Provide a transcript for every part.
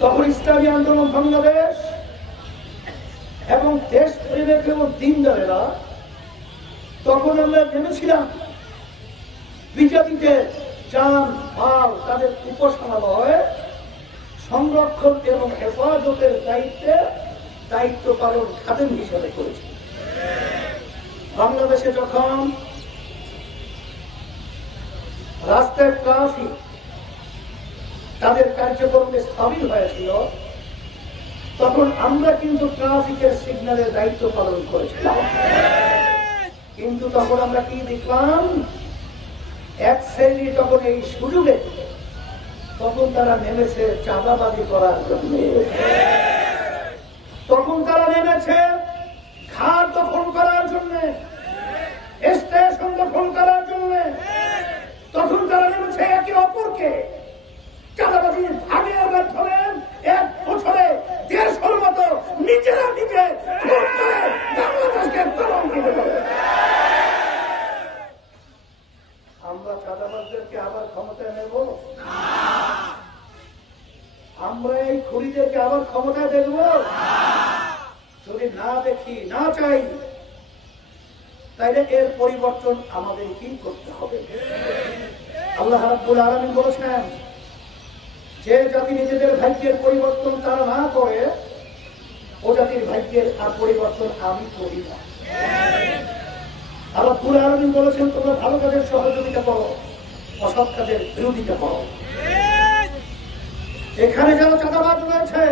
তখন ইসলামী আন্দোলন বাংলাদেশ এবং দেশ প্রেমের এবং দিনদারেরা তখন আমরা নেমেছিলাম বিজেপিতে যান মাল তাদের উপাসনালয় সংরক্ষণ এবং হেফাজতের দায়িত্বে দায়িত্ব পালন খাদেম হিসাবে করেছে। বাংলাদেশে যখন রাস্তায় ট্রাফিক তাদের কার্যক্রমে স্থাপিত হয়েছিল তখন আমরা কিন্তু ট্রাফিকের সিগন্যালের দায়িত্ব পালন করেছিলাম। কিন্তু তখন আমরা কি দেখলাম? এক শ্রেণি তখন এই সুযোগে তখন তারা নেমেছে চাঁদাবাজি করার জন্য। তখন তারা নেমেছে ঘাট দখল করার জন্য, স্টেশন দখল করার জন্য। তখন তারা নেমেছে একে অপরকে চাঁদাবাজির ভাগের আমরা এই খুরিদেরকে আবার ক্ষমতায় দেখব? যদি না দেখি, না চাই তাইলে এর পরিবর্তন আমাদের কি করতে হবে? আল্লাহ রাব্বুল আলামিন বলেছেন যে জাতি নিজেদের ভাগ্যের পরিবর্তন তারা না করে, ও জাতির ভাগ্যের আর পরিবর্তন আমি করি না। আল্লাহ পুরো আলমিন বলেছেন, তোমরা ভালো কাজের সহযোগিতা করো, অসৎ কাজের বিরোধিতা করো। এখানে যারা চাঁদাবাজ রয়েছে,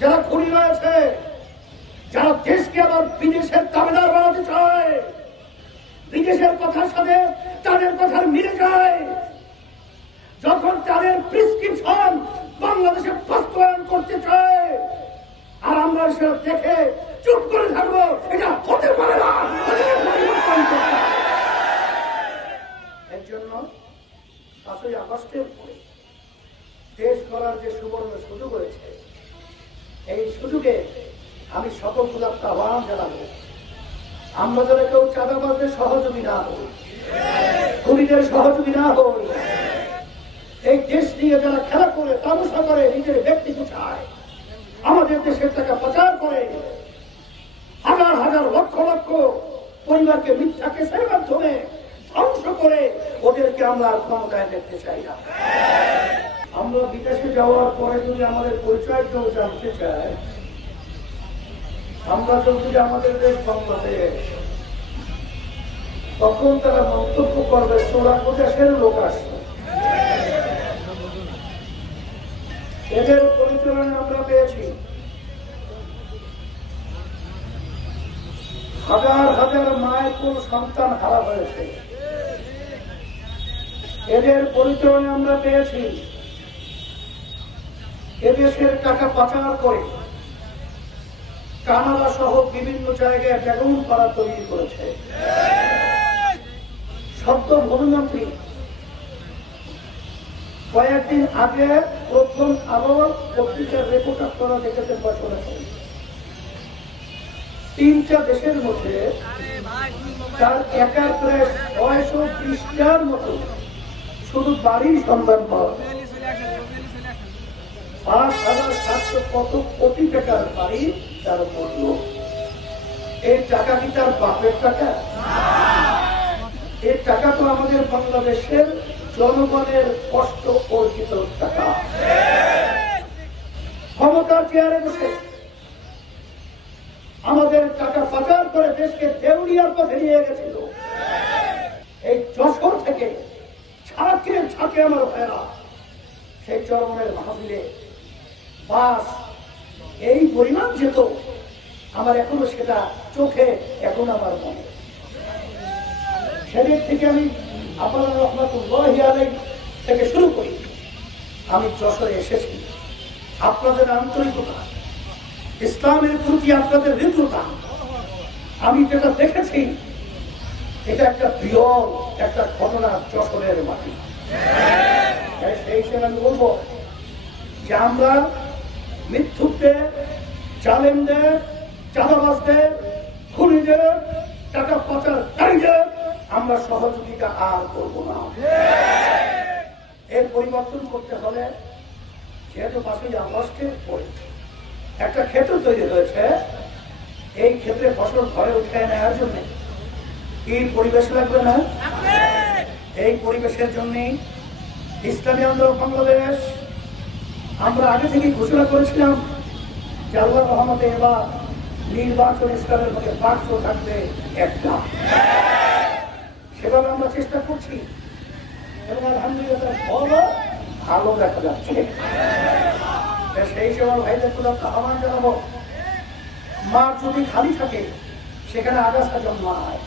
যারা খুনি রয়েছে, যারা দেশকে আবার বিদেশের দাবিদার বানাতে চায়, বিদেশের কথার সাথে তাদের কথার মিলে যায় যখন তাদের প্রেসক্রিপশন বাংলাদেশে বাস্তবায়ন করতে চায় আর আমরা সেটা দেখে চুপ করে থাকব এটা হতে পারে না এটাকে পরিবর্তন করতে হবে। এর জন্য পাঁচই আগস্টের পরে দেশ গড়ার যে সুবর্ণ সুযোগ হয়েছে, এই সুযোগে আমি সকল গুলাপটা আহ্বান জানাব। আমরা যারা কেউ চাঁদাবাজদের সহযোগী না হই সহযোগী না হই, এই দেশ নিয়ে যারা খেলা করে, তামসা করে, নিজের ব্যক্তি গুছায়, আমাদের দেশের টাকা পাচার করে, হাজার হাজার লক্ষ লক্ষ পরিবারকে মিথ্যা কেসের মাধ্যমে ধ্বংস করে ওদেরকে আমরা ক্ষমতায় দেখতে চাই না। আমরা বিদেশে যাওয়ার পরে যদি আমাদের পরিচয় কেউ জানতে চায়, আমরা যদি আমাদের দেশ বাংলাদেশ, তখন তারা মন্তব্য করবে চোরা দেশের লোক আসছে। এদের পরিচালনা আমরা পেয়েছি। হাজার হাজার মায়ের কোন সন্তান হারা হয়েছে। এদের পরিচয় আমরা পেয়েছি। এদেশের টাকা পাচার করে কানাডা সহ বিভিন্ন জায়গায় বেগুন পাড়া তৈরি করেছে। শব্দ ভূমিমন্ত্রী কয়েকদিন আগে প্রথম আলো পত্রিকার রিপোর্ট আপনারা দেখেছেন বা শুনেছেন। তিনটা দেশের মধ্যে তার একার প্রায় ছয়শো বিশটার মতো শুধু বাড়ির সন্ধান পাওয়া। পাঁচ হাজার সাতশো কত কোটি টাকার বাড়ি তার মূল্য এই টাকা কি তার বাপের টাকা? এই টাকা তো আমাদের বাংলাদেশের জনগণের কষ্ট অর্জিত টাকা। ক্ষমতার চেয়ারে বসে আমাদের টাকা পাচার করে দেশকে দেউলিয়ার পথে নিয়ে গেছিল। এই যশোর থেকে ছাকে ছাকে আমার ভাইরা সেই চরমের মাহফিলে বাস, এই পরিমাণ যেত, আমার এখনও সেটা চোখে, এখন আমার মনে। সেদিক থেকে আমি আপনার রহমতুল্লাহ থেকে শুরু করি। আমি যশোরে এসেছি। আপনাদের আন্তরিকতা, ইসলামের প্রতি আপনাদের হৃদ্রতা আমি যেটা দেখেছি এটা একটা বিরল, একটা ঘটনা যশোরের মাটি। সেই হিসেবে আমি বলব যে আমরা মৃত্যুতে জালেমদের, চাঁদাবাজদের, খুনিদের, টাকা পাচারকারীদের আমরা সহযোগিতা আর করব না। এর পরিবর্তন করতে হলে যেহেতু পাঁচই আগস্টের পরে একটা ক্ষেত্র তৈরি হয়েছে। এই ক্ষেত্রে ফসল ঘরে উঠে নেওয়ার জন্য কি পরিবেশ লাগবে না এই পরিবেশের জন্য ইসলামী আন্দোলন বাংলাদেশ। আমরা আগে থেকে ঘোষণা করেছিলাম যে আল্লাহ রহমতে এবার নির্বাচন ইসলামের মধ্যে বাক্স থাকবে একটা। সেভাবে আমরা চেষ্টা করছি। এবং আলহামদুলিল্লাহ বড় ভালো দেখা যাচ্ছে। সেই সময় ভাইদের আহ্বান জানাব? মাঠ যদি খালি থাকে সেখানে আগাছা জন্মায়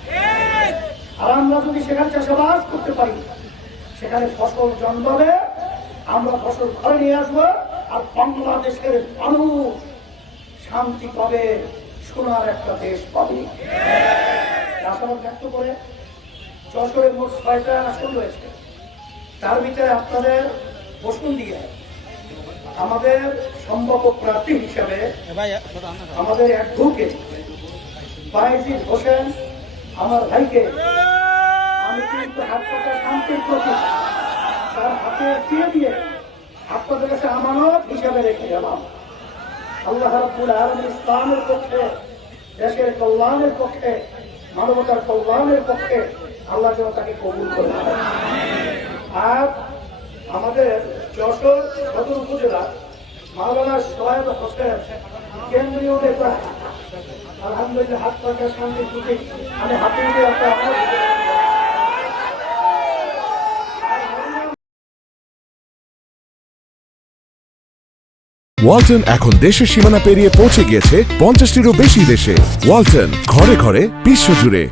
আর আমরা যদি সেখানে চাষাবাদ করতে পারি সেখানে ফসল জন্মাবে আমরা ফসল ঘরে নিয়ে আসব আর বাংলাদেশের মানুষ শান্তি পাবে সোনার একটা দেশ পাবে। আশাবাদ ব্যক্ত করে যশোরে মোট ছয়টা আসন রয়েছে। তার ভিতরে আপনাদের বসুন দিয়ে আমাদের সম্ভাব্য প্রার্থী হিসাবে আমাদের এক অ্যাডভোকেট বাইজিদ হোসেন আমার ভাইকে আমি কিন্তু আপনাকে শান্তির প্রতি তার হাতে দিয়ে দিয়ে আপনাদের কাছে আমানত হিসাবে রেখে গেলাম। আল্লাহ রাব্বুল আলামিন ইসলামের পক্ষে, দেশের কল্যাণের পক্ষে, মানবতার কল্যাণের পক্ষে আল্লাহ যেন তাকে কবুল করে আর আমাদের যশোর সদর উপজেলা মাওলানা সোহেব হোসেন কেন্দ্রীয় নেতা আলহামদুলিল্লাহ, হাত সামনে আমি হাতে দিয়ে একটা ওয়ালটন এখন দেশের সীমানা পেরিয়ে পৌঁছে গিয়েছে পঞ্চাশটিরও বেশি দেশে। ওয়ালটন ঘরে ঘরে বিশ্বজুড়ে।